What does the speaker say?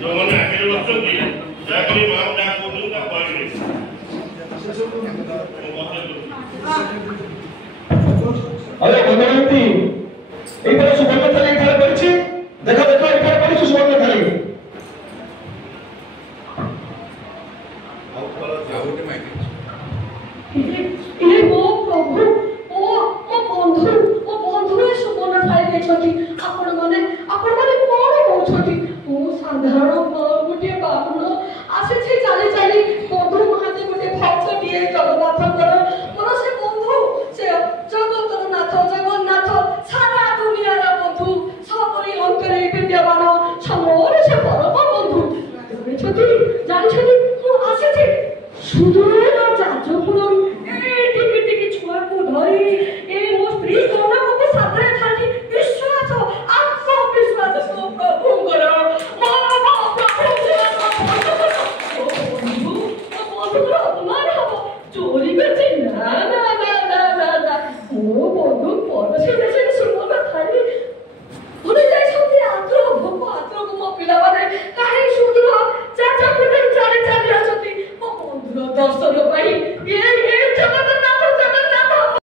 ଯୋଉମାନେ ଆଗରେ ବସିଛନ୍ତି ଯାହାକରି ମା ଯାହା କହୁଛନ୍ତି ତା କହିବେ अरे भगवती এইবার সুবর্ণ থালি এখানে পড়ছি দেখো দেখো এখানে পড়ছি সুবর্ণ থালি এই মো প্রভু ও বন্ধু সুবর্ণ থালি ଦେଇଛନ୍ତି ଆପଣ ମାନେ କଣ କହୁଛନ୍ତି ଓ ସାଧାରଣ ଗୋଟିଏ ବାବୁଣ ଆସିଛି ଚାଲି ଚାଲି ବନ୍ଧୁ ମହାନ୍ତି ଗୋଟେ ଭକ୍ତଟିଏ ଜଗନ୍ନାଥଙ୍କର ମୋର ସେ ବନ୍ଧୁ ସେ ଜଗତର ନାଥ ଜଗନ୍ନାଥ ସାରା ଦୁନିଆର ବନ୍ଧୁ ସବୁରି ଅନ୍ତରେ ବିଦ୍ୟମାନ ସମର ସେ ପରମ ବନ୍ଧୁ ଜାଣିଛନ୍ତି ମୁଁ ଆସିଛି ସୁଦୂର ଯାଜପୁର ଟିକେ ଟିକେ ଛୁଆକୁ ଧରି ଏ ମୋ ସ୍ତ୍ରୀ କନ୍ୟାକୁ ସାଥିରେ ଥାନ୍ତି ବିଶ୍ୱାସ ଆତ୍ମବିଶ୍ୱାସ ମୋ ପ୍ରଭୁଙ୍କର ମୋ ବନ୍ଧୁଙ୍କର ଅପମାନ ହବ ଚୋରି କରିଛି ନା